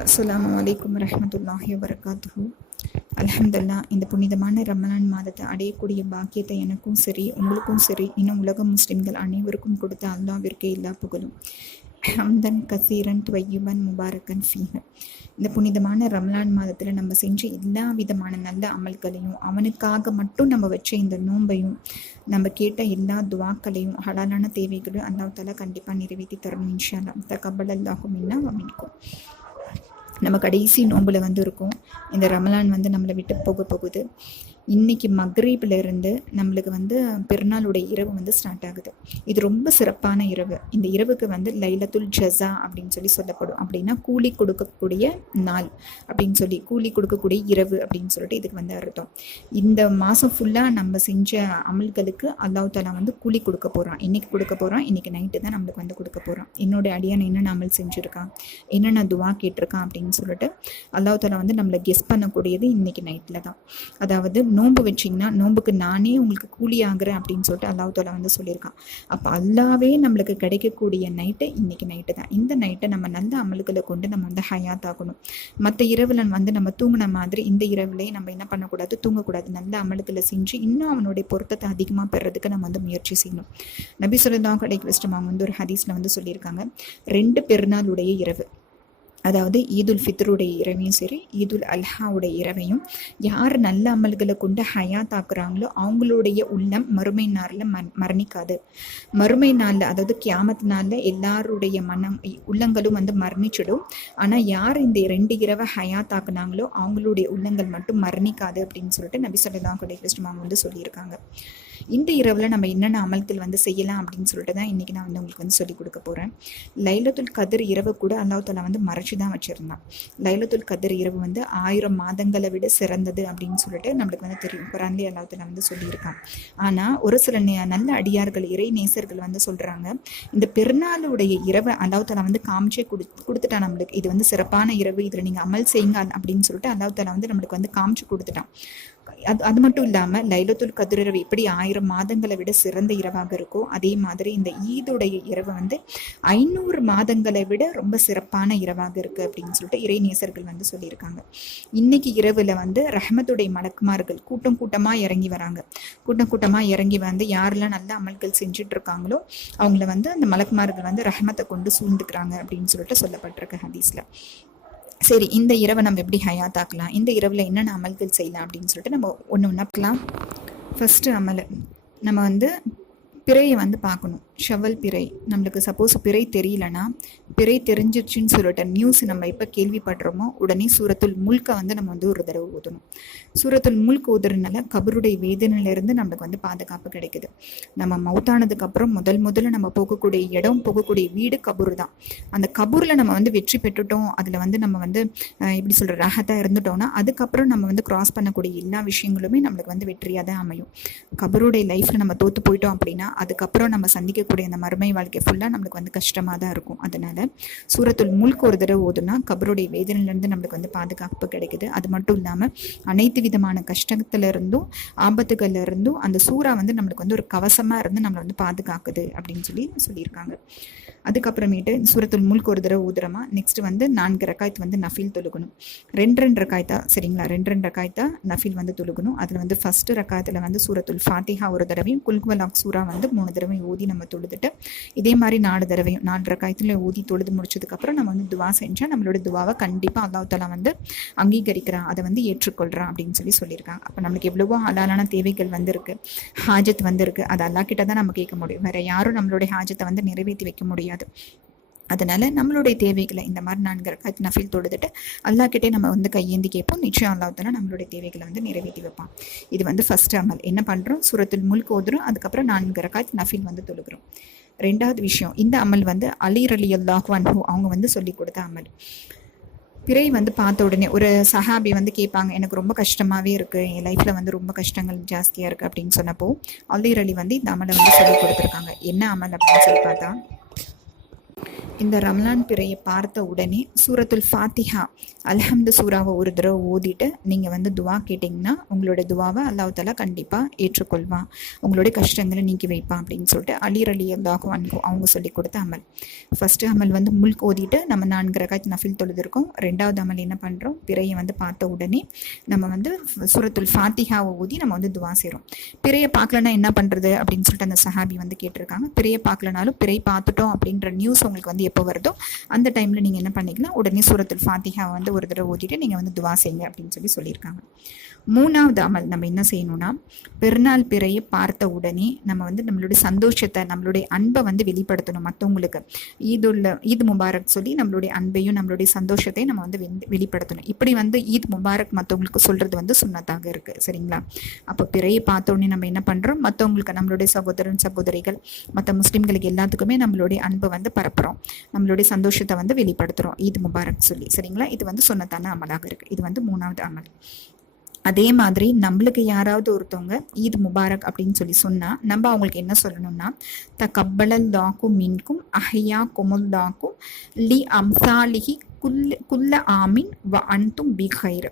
அஸ்ஸலாமு அலைக்கும் வரஹ்மத்துல்லாஹி வபரகாத்துஹு. அல்ஹம்துலில்லாஹ். இந்த புனிதமான ரமலான் மாதத்தை அடையக்கூடிய பாக்கியத்தை எனக்கும் சரி, உங்களுக்கும் சரி, இன்னும் உலக முஸ்லிம்கள் அனைவருக்கும் கொடுத்த அல்லாஹ்விற்கே எல்லா புகழும். ஹம்தன் கசீரன் துவையுபன் முபாரக்கன் ஃபீஹ. இந்த புனிதமான ரமலான் மாதத்தில் நம்ம செஞ்ச எல்லா விதமான நல்ல அமல்களையும், அவனுக்காக மட்டும் நம்ம வச்ச இந்த நோன்பையும், நம்ம கேட்ட எல்லா துவாக்களையும், ஹலாலான தேவைகளையும் அல்லாஹ் தஆலா கண்டிப்பாக நிறைவேற்றி தரணும் இன்ஷா அல்லாஹ். தகப்பல் அல்லாஹு மின்னா வ மின்கும். நம்ம கடைசி நோம்பில் இருக்கோம். இந்த ரமலான் நம்மளை விட்டு போக போகுது. இன்றைக்கி மக்ரீபில் இருந்து நம்மளுக்கு பெருநாளுடைய இரவு ஸ்டார்ட் ஆகுது. இது ரொம்ப சிறப்பான இரவு. இந்த இரவுக்கு லைலத்துல் ஜஸா அப்படின்னு சொல்லப்படும். அப்படின்னா கூலி கொடுக்கக்கூடிய நாள் அப்படின்னு சொல்லி, கூலி கொடுக்கக்கூடிய இரவு அப்படின்னு சொல்லிட்டு இதுக்கு அர்த்தம். இந்த மாதம் ஃபுல்லாக நம்ம செஞ்ச அமல்களுக்கு அல்லாஹ் தஆலா கூலி கொடுக்க போகிறான். இன்றைக்கி கொடுக்க போகிறான். இன்றைக்கி நைட்டு தான் நம்மளுக்கு கொடுக்க போகிறான். என்னோட அடியான் என்னென்ன அமல் செஞ்சுருக்கான், என்னென்ன துவா கேட்டிருக்கான் அப்படின்னு சொல்லிட்டு அல்லாஹ் தஆலா நம்மளை கெஸ் பண்ணக்கூடியது இன்றைக்கி நைட்டில் தான். அதாவது நோன்பு வச்சிங்கன்னா நோன்புக்கு நானே உங்களுக்கு கூலி ஆகிறேன் அப்படின்னு சொல்லிட்டு அல்லாஹ் தஆலா சொல்லியிருக்கான். அப்போ அல்லாவே நம்மளுக்கு கிடைக்கக்கூடிய நைட்டு இன்னைக்கு நைட்டு தான். இந்த நைட்டை நம்ம நல்ல அமல்களை கொண்டு நம்ம ஹயாத் ஆகணும். மற்ற இரவில் நம்ம தூங்கின மாதிரி இந்த இரவுலேயே நம்ம என்ன பண்ணக்கூடாது, தூங்கக்கூடாது. நல்ல அமல்களை செஞ்சு இன்னும் அவனுடைய பொருத்தத்தை அதிகமாக பெறதுக்கு நம்ம முயற்சி செய்யணும். நபி ஸல்லல்லாஹு அலைஹி வஸல்லம் அவங்க ஒரு ஹதீஸில் சொல்லியிருக்காங்க, 2 பெருநாளுடைய இரவு, அதாவது ஈதுல் ஃபித்ருடைய இரவையும் சரி, ஈதுல் அல்ஹாவுடைய இரவையும் யார் நல்ல அமல்களை கொண்டு ஹயாத் ஆக்குறாங்களோ அவங்களுடைய உள்ளம் மறுமை நாளில் மரணிக்காது. மறுமை நாளில், அதாவது கியாமத் நாளில் எல்லாருடைய உள்ளங்களும் மரணிச்சிடும். ஆனால் யார் இந்த 2 இரவை ஹயாத் ஆக்குனாங்களோ அவங்களுடைய உள்ளங்கள் மட்டும் மரணிக்காது அப்படின்னு சொல்லிட்டு நபி ஸல்லல்லாஹு அலைஹி வஸல்லம் அவங்க சொல்லியிருக்காங்க. இந்த இரவில் நம்ம என்னென்ன அமல்கள் செய்யலாம் அப்படின்னு சொல்லிட்டு தான் இன்றைக்கி நான் உங்களுக்கு சொல்லிக் கொடுக்க போகிறேன். லைலத்துல் கத்ர் இரவு கூட அல்லாஹ் தஆலா மறைச்சி தான் வச்சுருந்தான். லைலத்துல் கத்ர் இரவு 1000 மாதங்களை விட சிறந்தது அப்படின்னு சொல்லிட்டு நம்மளுக்கு தெரியும். குர்ஆன்லேயே அல்லாஹ் தஆலா சொல்லியிருக்கான். ஆனால் ஒரு சில நல்ல அடியார்கள், இறை நேசர்கள் சொல்கிறாங்க, இந்த பெருநாளுடைய இரவை அல்லாஹ் தஆலா காமிச்சே கொடுத்துட்டான் நம்மளுக்கு. இது சிறப்பான இரவு, இதில் நீங்கள் அமல் செய்யுங்க அப்படின்னு சொல்லிட்டு அல்லாஹ் தஆலா நம்மளுக்கு காமிச்சு கொடுத்துட்டான். அது மட்டும் இல்லாமல் லைலத்துல் கத்ர் இரவு எப்படி 1000 மாதங்களை விட சிறந்த இரவாக இருக்கோ, அதே மாதிரி இந்த ஈதுடைய இரவு 500 மாதங்களை விட ரொம்ப சிறப்பான இரவாக இருக்குது அப்படின்னு சொல்லிட்டு இறை நேசர்கள் சொல்லியிருக்காங்க. இன்னைக்கு இரவில் ரஹ்மத்துடைய மலக்குமார்கள் கூட்டம் கூட்டமாக இறங்கி வராங்க. கூட்டம் கூட்டமாக இறங்கி யாரெல்லாம் நல்ல அமல்கள் செஞ்சுட்டு இருக்காங்களோ அவங்கள அந்த மலக்குமார்கள் ரஹ்மத்தை கொண்டு சூழ்ந்துக்கிறாங்க அப்படின்னு சொல்லிட்டு சொல்லப்பட்டிருக்கு ஹதீஸில். சரி, இந்த இரவை நம்ம எப்படி ஹயாத் ஆக்கலாம், இந்த இரவில் என்னென்ன அமல்கள் செய்யலாம் அப்படின்னு சொல்லிட்டு நம்ம ஒன்று பார்க்கலாம். ஃபஸ்ட்டு அமல், நம்ம பிறையை பார்க்கணும். ஷவல் பிறை. நம்மளுக்கு சப்போஸ் பிறை தெரியலனா, பிறை தெரிஞ்சிருச்சுன்னு சொல்லிட்டு நியூஸ் நம்ம எப்போ கேள்விப்படுறோமோ உடனே சூரத்துல் முல்கை நம்ம ஒரு தடவை ஓதணும். சூரத்துல் முல்க் ஓதுறதுனால கபருடைய வேதனையிலிருந்து நம்மளுக்கு பாதுகாப்பு கிடைக்குது. நம்ம மௌத்தானதுக்கப்புறம் முதல்ல நம்ம போகக்கூடிய இடம், போகக்கூடிய வீடு கபூர் தான். அந்த கபூரில் நம்ம வெற்றி பெற்றுட்டோம், அதில் நம்ம எப்படி சொல்கிற ராகத்தாக இருந்துட்டோம்னா அதுக்கப்புறம் நம்ம கிராஸ் பண்ணக்கூடிய எல்லா விஷயங்களுமே நம்மளுக்கு வெற்றியாக தான் அமையும். கபருடைய லைஃப்பில் நம்ம தோற்று போயிட்டோம் அப்படின்னா அதுக்கப்புறம் நம்ம சந்திக்கக்கூடிய அந்த மறுமை வாழ்க்கை ஃபுல்லாக நம்மளுக்கு கஷ்டமாக தான் இருக்கும். அதனால் சூரத்துல் முல்க் ஒரு தடவை ஓதுனா கபருடைய வேதனையிலேருந்து நம்மளுக்கு பாதுகாப்பு கிடைக்குது. அது மட்டும் இல்லாமல் அனைத்து விதமான கஷ்டத்திலிருந்தும் ஆபத்துகள்லேருந்தும் அந்த சூறா நம்மளுக்கு ஒரு கவசமாக இருந்து நம்மளை பாதுகாக்குது அப்படின்னு சொல்லியிருக்காங்க. அதுக்கப்புறமேட்டு சூரத்துல் முல்க் ஒரு தடவை ஊதுறமா, நெக்ஸ்ட் 4 ரக்காயத்து நஃபில் தொழுகணும். 2 ரக்காயத்தா, சரிங்களா, 2 ரக்காயத்தா நஃபில் தொழுகணும். அதில் ஃபர்ஸ்ட் ரக்காயத்தில் சூரத்துல் ஃபாத்திஹா ஒரு தடவையும், குல்குவலாக் சூறா 3 தடவை ஊதி நம்ம தொழுதுட்டு, இதே மாதிரி 4 தடவையும் 4 ரக்காயத்தில் ஊதி தொழுது முடிச்சதுக்கப்புறம் நம்ம துவா செஞ்சால் நம்மளோட துவாவை கண்டிப்பாக அல்லாஹ் தஆலா அங்கீகரிக்கிறான், அதை ஏற்றுக்கொள்கிறான் அப்படின்னு சொல்லியிருக்காங்க. அப்போ நம்மளுக்கு எவ்வளவோ ஹலாலான தேவைகள் இருக்கு, ஹாஜத் இருக்கு. அது அல்லாஹ் கிட்ட தான் நம்ம கேட்க முடியும். வேற யாரும் நம்மளுடைய ஹாஜத்தை நிறைவேற்றி வைக்க முடியாது. அதனால நம்மளுடைய தேவைகளை இந்த மாதிரி 4 ரக்காயத் நஃபில் தொழுதுட்டு அல்லாஹ்கிட்டே நம்ம கையேந்தி கேட்போம். நிச்சயம் அல்லாஹ் தஆலா நம்மளுடைய தேவைகளை நிறைவேற்றி வைப்பான். இது ஃபர்ஸ்ட் அமல். என்ன பண்ணுறோம், சூரத்துல் முல்க் ஓதுறோம், அதுக்கப்புறம் 4 ரக்காயத் நஃபில் தொழுகிறோம். 2வது விஷயம், இந்த அமல் அலி ரலியல்லாஹு அன்ஹு அவங்க சொல்லி கொடுத்த அமல். பிறை பார்த்த உடனே ஒரு சஹாபி கேட்பாங்க, எனக்கு ரொம்ப கஷ்டமாகவே இருக்குது, என் லைஃப்பில் ரொம்ப கஷ்டங்கள் ஜாஸ்தியாக இருக்குது அப்படின்னு சொன்னப்போ அலி ரலி இந்த அமலை சொல்லி கொடுத்துருக்காங்க. என்ன அமல் அப்படின்னு சொல்லி பார்த்தா, இந்த ரமலான் பிறையை பார்த்த உடனே சூரத்துல் ஃபாத்திஹா அல்ஹம்து சூராவை ஒரு தடவை ஓதிட்டு நீங்கள் வந்து துவா கேட்டிங்கன்னா உங்களோட துவாவை அல்லாஹ் தஆலா கண்டிப்பாக ஏற்றுக்கொள்வான், உங்களுடைய கஷ்டங்களை நீக்கி வைப்பான் அப்படின்னு சொல்லிட்டு ரலியல்லாஹு அன்ஹு அவங்க சொல்லி கொடுத்த அமல். ஃபஸ்ட்டு அமல் வந்து முல்க் ஓதிட்டு நம்ம 4 ரகாத் நஃபில் தொழுதுருக்கோம். 2வது அமல் என்ன பண்ணுறோம், பிறையை வந்து பார்த்த உடனே நம்ம வந்து சூரத்துல் ஃபாத்திஹாவை ஓதி நம்ம வந்து துவா செய்கிறோம். பிறையை பார்க்கலன்னா என்ன பண்ணுறது அப்படின்னு சொல்லிட்டு அந்த சஹாபி வந்து கேட்டிருக்காங்க. பிறையை பார்க்கலனாலும் பிறை பார்த்துட்டோம் அப்படின்ற நியூஸ் உங்களுக்கு வந்து எப்போ வருதோ அந்த டைமில் நீங்கள் என்ன பண்ணிக்கலாம், உடனே சூரத்துல் ஃபாத்திஹா வந்து ஒரு தடவை ஓதிட்டு நீங்கள் வந்து துவா செய்யுங்க அப்படின்னு சொல்லியிருக்காங்க. 3வது அமல் நம்ம என்ன செய்யணும்னா, பெருநாள் பிறையை பார்த்த உடனே நம்ம வந்து நம்மளுடைய சந்தோஷத்தை நம்மளுடைய அன்பை வந்து வெளிப்படுத்தணும் மற்றவங்களுக்கு. ஈத் முபாரக் சொல்லி நம்மளுடைய அன்பையும் நம்மளுடைய சந்தோஷத்தையும் நம்ம வந்து வெளிப்படுத்தணும். இப்படி வந்து ஈத் முபாரக் மற்றவங்களுக்கு சொல்கிறது வந்து சுன்னத்தாக இருக்குது. சரிங்களா? அப்போ பிறையை பார்த்த உடனே நம்ம என்ன பண்ணுறோம், மற்றவங்களுக்கு நம்மளுடைய சகோதரிகள் மற்ற முஸ்லீம்களுக்கு எல்லாத்துக்குமே நம்மளுடைய அன்பை வந்து பரப்புகிறோம், நம்மளுடைய சந்தோஷத்தை வந்து வெளிப்படுத்துகிறோம் ஈத் முபாரக் சொல்லி. சரிங்களா? இது வந்து சுன்னத்தான அமலாக இருக்குது. இது வந்து 3வது அமல். அதே மாதிரி நம்மளுக்கு யாராவது ஒருத்தவங்க ஈத் முபாரக் அப்படின்னு சொல்லி சொன்னால் நம்ம அவங்களுக்கு என்ன சொல்லணும்னா, தகப்பலல்லாஹு மின்கும் அஹ்யா குமுல்லாஹு லி அம்சாலிஹி குல்ல ஆமின் வ அன்தும் பிகைர்.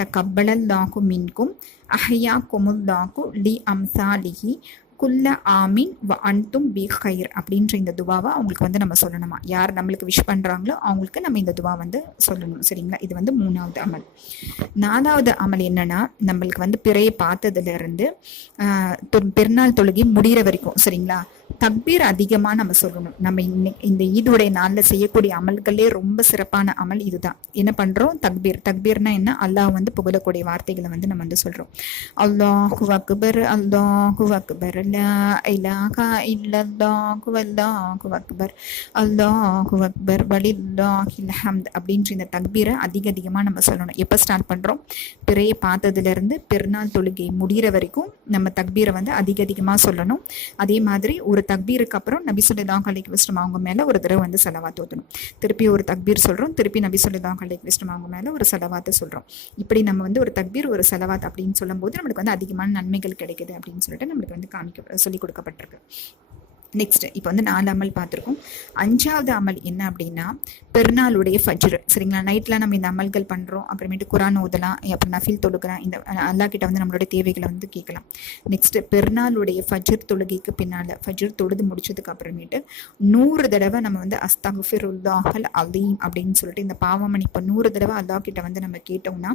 தகப்பலல்லாஹு மின்கும் அஹ்யா குமுல்லாஹு லி அம்சாலிஹி குல்ல ஆமீன் வ அன்தும் பி ஹைர் அப்படின்ற இந்த துவாவை அவங்களுக்கு வந்து நம்ம சொல்லணுமா. யார் நம்மளுக்கு விஷ் பண்ணுறாங்களோ அவங்களுக்கு நம்ம இந்த துவா வந்து சொல்லணும். சரிங்களா? இது வந்து 3வது அமல். 4வது அமல் என்னன்னா, நம்மளுக்கு வந்து பிறையை பார்த்ததுலேருந்து பெருநாள் தொழுகை முடிகிற வரைக்கும் சரிங்களா, தக்பீர் அதிகமாக நம்ம சொல்லணும். நம்ம இந்த ஈதுடைய நாளில் செய்யக்கூடிய அமல்களே ரொம்ப சிறப்பான அமல் இதுதான். என்ன பண்ணுறோம், தக்பீர்னா என்ன, அல்லாஹ் வந்து புகழக்கூடிய வார்த்தைகளை வந்து நம்ம வந்து சொல்கிறோம். அல்லாஹு அக்பர் அல்லாஹு அக்பர் லா இலாஹா இல்லல்லாஹு வல்லாஹு அக்பர் அல்லாஹு அக்பர் வலில்லாஹில் ஹம்த் அப்படின்ற இந்த தக்பீரை அதிகமாக நம்ம சொல்லணும். எப்போ ஸ்டார்ட் பண்ணுறோம், பிறையை பார்த்ததுலேருந்து பெருநாள் தொழுகை முடிகிற வரைக்கும் நம்ம தக்பீரை வந்து அதிகமாக சொல்லணும். அதே மாதிரி ஒரு தக்பீருக்கு அப்புறம் நபி ஸல்லல்லாஹு அலைஹி வஸல்லம் அவங்க மேலே ஒரு தடவை வந்து ஸலவாத் ஓதணும். திருப்பி ஒரு தக்பீர் சொல்கிறோம், திருப்பி நபி ஸல்லல்லாஹு அலைஹி வஸல்லம் அவங்க மேலே ஒரு ஸலவாத்தை சொல்கிறோம். இப்படி நம்ம வந்து ஒரு தக்பீர் ஒரு ஸலவாத் அப்படின்னு சொல்லும்போது நம்மளுக்கு வந்து அதிகமான நன்மைகள் கிடைக்குது அப்படின்னு சொல்லிட்டு நம்மளுக்கு வந்து சொல்லி கொடுக்கப்பட்டிருக்கு. நெக்ஸ்ட் இப்போ வந்து 4 அமல் பார்த்துருக்கோம். 5வது அமல் என்ன அப்படின்னா, பெருநாளுடைய ஃபஜ்ர். சரிங்களா? நைட்டில் நம்ம இந்த அமல்கள் பண்ணுறோம். அப்புறமேட்டு குரான் ஓதலாம், அப்புறம் நஃபில் தொழுக்கலாம், இந்த அல்லா கிட்ட வந்து நம்மளுடைய தேவைகளை வந்து கேட்கலாம். நெக்ஸ்ட் பெருநாளுடைய ஃபஜ்ர் தொழுகைக்கு பின்னால் ஃபஜ்ர் தொழுது முடிச்சதுக்கு அப்புறமேட்டு 100 தடவை நம்ம வந்து அஸ்தக்ஃபிருல்லாஹல் அலீம் அப்படின்னு சொல்லிட்டு இந்த பாவ மன்னிப்பு 100 தடவை அல்லா கிட்ட வந்து நம்ம கேட்டோம்னா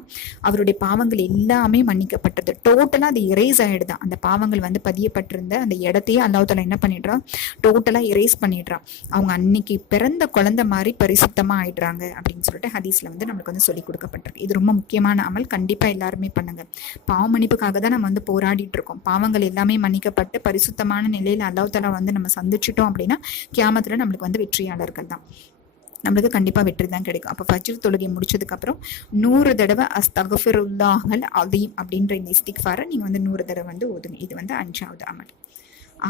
அவருடைய பாவங்கள் எல்லாமே மன்னிக்கப்பட்டது. டோட்டலாக அது எரேஸ் ஆகிடுதான். அந்த பாவங்கள் வந்து பதியப்பட்டிருந்த அந்த இடத்தையே அல்லாஹ் தஆலா என்ன பண்ணிடுறான், டோட்டலாக எரேஸ் பண்ணிடுறான். அவங்க அன்னைக்கு பிறந்த குழந்தை மாதிரி பரிசுத்தமாக ஆயிடுறாங்க அப்படின்னு சொல்லிட்டு ஹதீஸில் வந்து நம்மளுக்கு வந்து சொல்லி கொடுக்கப்பட்டிருக்கு. இது ரொம்ப முக்கியமான அமல், கண்டிப்பாக எல்லாருமே பண்ணுங்க. பாவ மன்னிப்புக்காக தான் நம்ம வந்து போராடிட்டு இருக்கோம். பாவங்கள் எல்லாமே மன்னிக்கப்பட்டு பரிசுத்தமான நிலையில் அல்லாஹ் தஆலா வந்து நம்ம சந்திச்சிட்டோம் அப்படின்னா கியாமத்தில் நம்மளுக்கு வந்து வெற்றியாளர்கள் தான், நம்மளுக்கு கண்டிப்பாக வெற்றி தான் கிடைக்கும். அப்போ ஃபஜ்ர் தொழுகை முடிச்சதுக்கப்புறம் 100 தடவை அஸ்தக்ஃபிருல்லாஹல் அலீம் அப்படின்ற இந்த இஸ்திக்ஃபாரை நீங்கள் வந்து 100 தடவை வந்து ஓதுங்க. இது வந்து 5வது அமல்.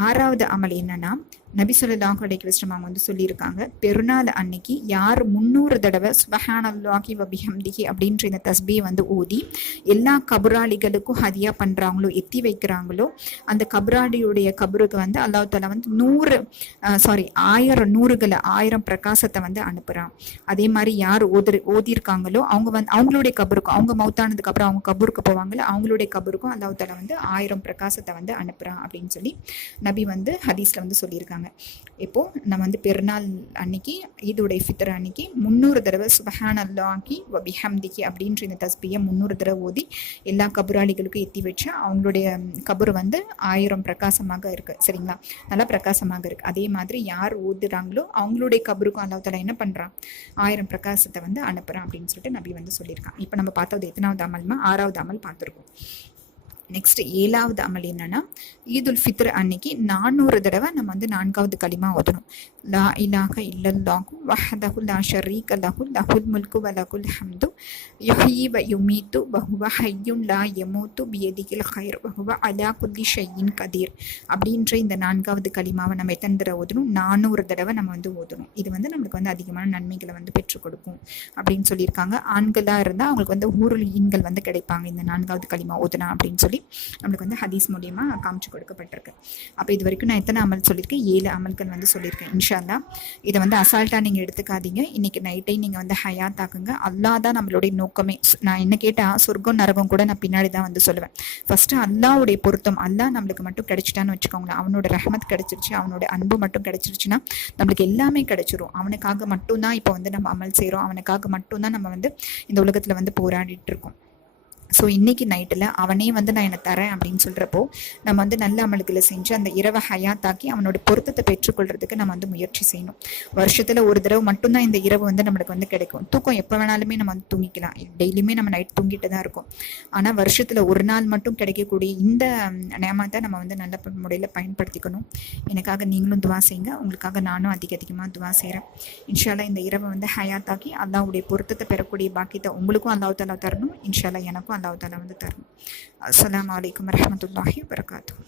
6வது அமல் என்னன்னா, நபி ஸல்லல்லாஹு அலைஹி வஸல்லம் அவங்க வந்து சொல்லியிருக்காங்க, பெருநாள் அன்னைக்கு யார் 300 தடவை சுப்ஹானல்லாஹி வ பிஹம்திஹி அப்படின்ற இந்த தஸ்பீஹை வந்து ஓதி எல்லா கபராளிகளுக்கும் ஹதியா பண்ணுறாங்களோ எத்தி வைக்கிறாங்களோ அந்த கபராளியுடைய கபருக்கு வந்து அல்லாஹ் தஆலா வந்து 1000 நூறுகளை 1000 பிரகாசத்தை வந்து அனுப்புகிறான். அதே மாதிரி யார் ஓதிருக்காங்களோ அவங்க வந்து அவங்களுடைய கபருக்கும், அவங்க மௌத்தானதுக்கு அப்புறம் அவங்க கபருக்கு போவாங்களோ அவங்களுடைய கபருக்கும் அல்லாஹ் தஆலா வந்து 1000 பிரகாசத்தை வந்து அனுப்புகிறான் அப்படின்னு சொல்லி நபி வந்து ஹதீஸில் வந்து சொல்லியிருக்காங்க. இப்போ நம்ம வந்து பெருநாள் அன்னைக்கு ஈதுடைய ஃபித்ர் அன்னைக்கு 300 தடவை சுப்ஹானல்லாஹி வ பிஹம்திஹி அப்படின்ற இந்த தஸ்பீஹை 300 தடவை ஓதி எல்லா கபராளிகளுக்கும் எத்தி வச்சா அவங்களுடைய கபர் வந்து 1000 பிரகாசமாக இருக்கு. சரிங்களா? நல்லா பிரகாசமாக இருக்கு. அதே மாதிரி யார் ஓதுறாங்களோ அவங்களுடைய கபருக்கும் அல்லாஹ் தஆலா என்ன பண்றான், 1000 பிரகாசத்தை வந்து அனுப்புறான் அப்படின்னு சொல்லிட்டு நபி வந்து சொல்லியிருக்கான். இப்போ நம்ம பார்த்தது எத்தனாவது அமல்மா, 6வது அமல் பார்த்துருக்கோம். நெக்ஸ்ட் 7வது அமல் என்னன்னா, ஈதுல் ஃபித்ர் அன்னைக்கு 400 தடவை நம்ம வந்து 4வது கலிமா ஓதணும். லா இலாஹ இல்லல்லாஹு வஹ்தஹு லா ஷரீக லஹு லஹுல் முல்கு வ லஹுல் ஹம்து யுஹ்யி வ யுமீத்து வ ஹுவ ஹய்யுன் லா யமூத்து பியதிஹில் கைர் வ ஹுவ அலா குல்லி ஷைஇன் கதீர் அப்படின்ற இந்த 4வது கலிமாவை நம்ம எத்தனை தடவை ஓதணும், 400 தடவை நம்ம வந்து ஓதணும். இது வந்து நம்மளுக்கு வந்து அதிகமான நன்மைகளை வந்து பெற்றுக் கொடுக்கும் அப்படின்னு சொல்லியிருக்காங்க. ஆண்களாக இருந்தால் அவங்களுக்கு வந்து ஊருள் ஈன்கள் வந்து கிடைப்பாங்க இந்த 4வது கலிமா ஓதுனா அப்படின்னு சொல்லி நம்மளுக்கு வந்து ஹதீஸ் மூலியமாக காமிச்சு கொடுக்கப்பட்டிருக்கு. அப்போ இது வரைக்கும் நான் எத்தனை அமல் சொல்லியிருக்கேன்? 7 அமல்கள் வந்து சொல்லியிருக்கேன். இன்ஷா அல்லாஹ் இதை வந்து அசால்ட்டாக நீங்கள் எடுத்துக்காதீங்க. இன்றைக்கி நைட்டை நீங்கள் வந்து ஹயாத் ஆக்குங்க. அல்லாஹ் தான் நம்மளுடைய நோக்கமே. நான் என்ன கேட்டால் சொர்க்கம் நரகம் கூட நான் பின்னாடி தான் வந்து சொல்லுவேன். ஃபஸ்ட்டு அல்லாஹ்வுடைய பொருத்தம், அல்லாஹ் நம்மளுக்கு மட்டும் கிடைச்சிட்டான்னு வச்சுக்கோங்களேன், அவனோட ரஹ்மத் கிடைச்சிருச்சு, அவனோட அன்பு மட்டும் கிடைச்சிருச்சுன்னா நம்மளுக்கு எல்லாமே கிடைச்சிரும். அவனுக்காக மட்டும்தான் இப்போ வந்து நம்ம அமல் செய்கிறோம், அவனுக்காக மட்டும்தான் நம்ம வந்து இந்த உலகத்தில் வந்து போராடிட்டு இருக்கோம். ஸோ இன்றைக்கி நைட்டில் அவனே வந்து நான் என்னை தரேன் அப்படின்னு சொல்கிறப்போ நம்ம வந்து நல்ல அமல்களை செஞ்சு அந்த இரவை ஹயாத்தாக்கி அவனோட பொருத்தத்தை பெற்றுக்கொள்கிறதுக்கு நம்ம வந்து முயற்சி செய்யணும். வருஷத்தில் ஒரு தடவை மட்டும்தான் இந்த இரவு வந்து நம்மளுக்கு வந்து கிடைக்கும். தூக்கம் எப்போ வேணாலுமே நம்ம வந்து தூங்கிக்கலாம், டெய்லியுமே நம்ம நைட் தூங்கிட்டு தான் இருக்கோம். ஆனால் வருஷத்தில் ஒரு நாள் மட்டும் கிடைக்கக்கூடிய இந்த நேமத்தை நம்ம வந்து நல்ல முறையில் பயன்படுத்திக்கணும். எனக்காக நீங்களும் துவா செய்யுங்க, உங்களுக்காக நானும் அதிகமாக துவா செய்கிறேன். இன்ஷா அல்லாஹ் இந்த இரவை வந்து ஹயாத்தாக்கி அல்லாஹ்வுடைய பொருத்தத்தை பெறக்கூடிய பாக்கியத்தை உங்களுக்கும் அல்லாஹ் தஆலா தரணும், இன்ஷா அல்லாஹ் எனக்கும் அல்லாஹ் தஆலா வந்து தரணும். அஸ்ஸலாமு அலைக்கும் வரஹ்மத்துல்லாஹி வபரகாத்துஹு.